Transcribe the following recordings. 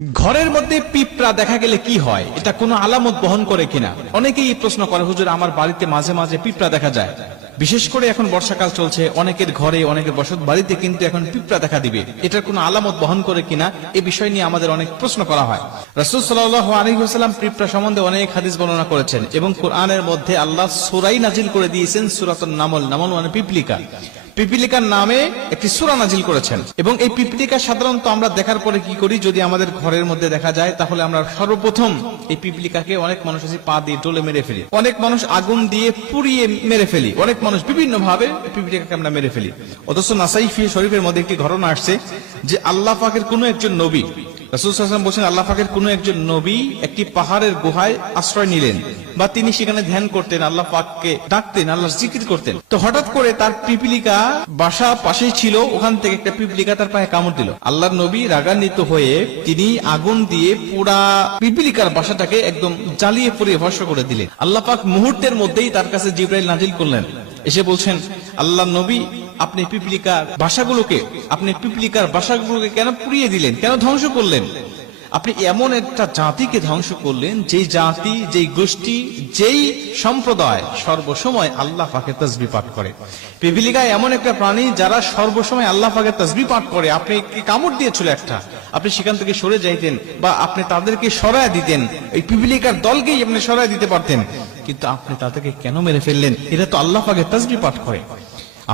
ঘরের মধ্যে পিঁপড়া দেখা গেলে কি হয়, এটা কোনো আলামত বহন করে কিনা? অনেকেই এই প্রশ্ন করে, হুজুর আমার বাড়িতে মাঝে মাঝে পিঁপড়া দেখা যায়, বিশেষ করে এখন বর্ষাকাল চলছে, অনেকের ঘরে অনেকের বসত বাড়িতে কিন্তু এখন পিঁপড়া দেখা দিবে, এটার কোনো আলামত বহন করে কিনা এই বিষয় নিয়ে আমাদের অনেক প্রশ্ন করা হয়। রাসূল সাল্লাল্লাহু আলাইহি ওয়াসাল্লাম পিঁপড়া সম্বন্ধে অনেক হাদিস বর্ণনা করেছেন এবং কোরআনের মধ্যে আল্লাহ সূরা নাজিল করে দিয়েছেন, সূরাতুন নামল। নামল মানে পিপলিকা। পিপিলিকার নামে একটি সূরা নাজিল করেছেন এবং এই পিপিলিকা সাধারণত আমরা দেখার পরে কি করি, যদি আমাদের ঘরের মধ্যে দেখা যায় তাহলে আমরা সর্বপ্রথম এই পিপিলিকাকে, অনেক মানুষ আছে পা দিয়ে ডলে মেরে ফেলি, অনেক মানুষ আগুন দিয়ে পুড়িয়ে মেরে ফেলি, অনেক মানুষ বিভিন্ন ভাবে পিপিলিকাকে আমরা মেরে ফেলি। অথচ নাসাই শরীফের মধ্যে একটি ঘটনা আসছে যে আল্লাহ পাকের কোন একজন নবী, রাসূল সাল্লাল্লাহু আলাইহি ওয়াসাল্লাম বলেন, আল্লাহ পাকের কোন একজন নবী একটি পাহাড়ের গুহায় আশ্রয় নিলেন বা তিনি সেখানে ধ্যান করতেন, আল্লাহ পাককে ডাকতেন, আল্লাহর জিকির করতেন। তো হঠাৎ করে তার পিপিলিকা বাসা পাশেই ছিল, ওখান থেকে একটা পিপিলিকা তার পায়ে কামড় দিল। আল্লাহর নবী রাগান্বিত হয়ে তিনি আগুন দিয়ে পুরা পিপিলিকার বাসাটাকে একদম জ্বালিয়ে পুড়িয়ে ভস্ম করে দিলেন। আল্লাহ পাক মুহূর্তের মধ্যেই তার কাছে জিবরাইল নাজিল করলেন, এসে বলছেন, আল্লাহর নবী আপনি পিপিলিকার বাসাগুলোকে কেন পুড়িয়ে দিলেন, কেন ধ্বংস করলেন? আপনি এমন একটা জাতিকে ধ্বংস করলেন, যেই জাতি, যেই গোষ্ঠী, যেই সম্প্রদায় সর্বসময় আল্লাহ পাকের তাসবিহ পাঠ করে। পিপিলিকা এমন একটা প্রাণী যারা সর্বসময় আল্লাহ পাকের তাসবিহ পাঠ করে। আপনি কামড় দিয়েছিল একটা, আপনি সেখান থেকে সরে যাইতেন বা আপনি তাদেরকে সরায় দিতেন, এই পিপিলিকার দলকেই আপনি সরায় দিতে পারতেন, কিন্তু আপনি তাদেরকে কেন মেরে ফেললেন? এরা তো আল্লাহ পাকের তাসবিহ পাঠ করে।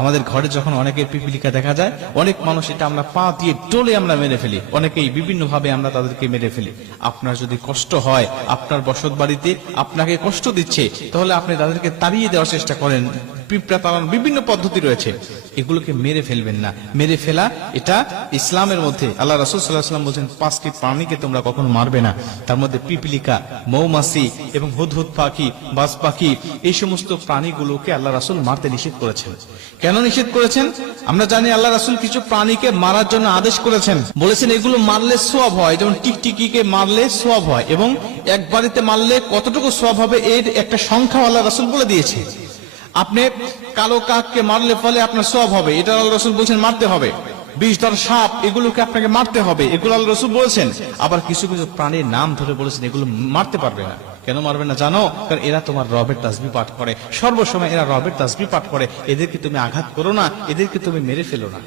আমাদের ঘরে যখন অনেকের পিপিলিকা দেখা যায়, অনেক মানুষ এটা আমরা পা দিয়ে ডলে আমরা মেরে ফেলি, অনেকেই বিভিন্ন ভাবে আমরা তাদেরকে মেরে ফেলি। আপনার যদি কষ্ট হয়, আপনার বসত বাড়িতে আপনাকে কষ্ট দিচ্ছে, তাহলে আপনি তাদেরকে তাড়িয়ে দেওয়ার চেষ্টা করেন। পিঁপড়া তাড়ানোর বিভিন্ন পদ্ধতি রয়েছে, এগুলোকে মেরে ফেলবেন না। মেরে ফেলা এটা ইসলামের মধ্যে আল্লাহ রাসূল সাল্লাল্লাহু আলাইহি ওয়াসাল্লাম বলেন, 5টি প্রাণীকে তোমরা কখনো মারবে না। তার মধ্যে পিপিলিকা, মৌমাছি এবং হুদহুদ পাখি, বাজ পাখি, এই সমস্ত প্রাণীগুলোকে আল্লাহ রাসূল মারতে নিষেধ করেছেন। কেন নিষেধ করেছেন? আমরা জানি আল্লাহ রাসূল কিছু প্রাণীকে মারার জন্য আদেশ করেছেন, বলেছেন এগুলো মারলে সওয়াব হয়, যেমন টিকটিকিকে মারলে সওয়াব হয় এবং এক বাড়িতে মারলে কতটুকু সওয়াব হবে এর একটা সংখ্যা আল্লাহ রাসূল বলে দিয়েছে। আপনি কালো কাককে মারলে ফলে আপনার সওয়াব হবে, এটা আল্লাহ রাসূল বলেছেন মারতে হবে। বিষধর সাপ, এগুলোকে আপনাকে মারতে হবে, এগুলো আল্লাহ রাসূল বলেছেন। আবার কিছু কিছু প্রাণীর নাম ধরে বলেছেন এগুলো মারতে পারবে না। কেন মারবে না জানো? কারণ এরা তোমার রবের তাসবিহ পাঠ করে, সর্বসময় এরা রবের তাসবিহ পাঠ করে, এদেরকে তুমি আঘাত করো না, এদেরকে তুমি মেরে ফেলো না,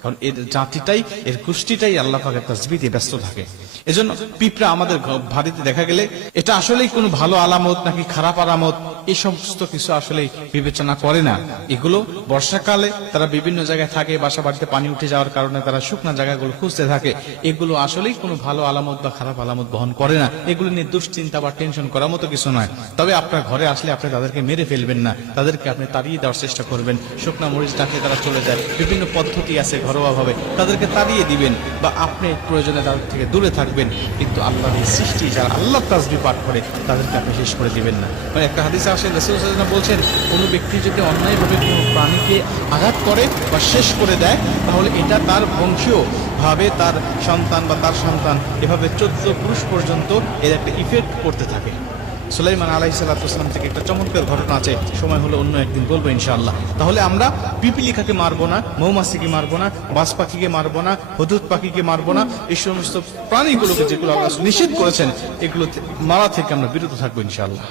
কারণ এর জাতিটাই, এর গোষ্ঠীটাই আল্লাহ পাকের তাসবিহে ব্যস্ত থাকে। এজন্য পিঁপড়া আমাদের বাড়িতে দেখা গেলে এটা আসলেই কোনো ভালো আলামত নাকি খারাপ আলামত, এই সমস্ত কিছু আসলে বিবেচনা করে না। এগুলো বর্ষাকালে তারা বিভিন্ন জায়গায় থাকে, বাসা বাড়িতে পানি উঠে যাওয়ার কারণে তারা শুকনা জায়গাগুলো খুঁজতে থাকে। এগুলো আসলেই কোনো ভালো আলামত বা খারাপ আলামত বহন করে না। এগুলো নিয়ে দুশ্চিন্তা বা টেনশন করার মতো কিছু নয়। তবে আপনার ঘরে আসলে আপনি তাদেরকে মেরে ফেলবেন না, তাদেরকে আপনি তাড়িয়ে দেওয়ার চেষ্টা করবেন। শুকনা মরিচ ডাকলে তারা চলে যায়, বিভিন্ন পদ্ধতি আছে ঘরোয়া ভাবে, তাদেরকে তাড়িয়ে দিবেন বা আপনি প্রয়োজনে তাদের থেকে দূরে থাকবেন। কিন্তু আল্লাহর এই সৃষ্টি যারা আল্লাহ তাসবিহ পাঠ করে তাদেরকে আপনি শেষ করে দিবেন না। মানে একটা হাদিসে আসে, রাসূল সাল্লাল্লাহু আলাইহি ওয়াসাল্লাম বলছেন, কোনো ব্যক্তি যদি অন্যায়ভাবে কোনো প্রাণীকে আঘাত করে বা শেষ করে দেয়, তাহলে এটা তার বংশীয় ভাবে তার সন্তান বা তার সন্তান এভাবে 14 পুরুষ পর্যন্ত এর একটা ইফেক্ট করতে থাকে। সুলাইমান আলাইহিস সালাতু ওয়াস সালাম থেকে একটা চমৎকার ঘটনা আছে, সময় হলে অন্য একদিন বলবো ইনশাআল্লাহ। তাহলে আমরা পিপিলিকাকে মারবো না, মৌমাছিকে মারবো না, বাজ পাখিকে মারবো না, হুদহুদ পাখিকে মারবো না, এই সমস্ত প্রাণীগুলোকে যেগুলো আল্লাহ নিষেধ করেছেন এগুলো মারা থেকে আমরা বিরত থাকবো ইনশাআল্লাহ।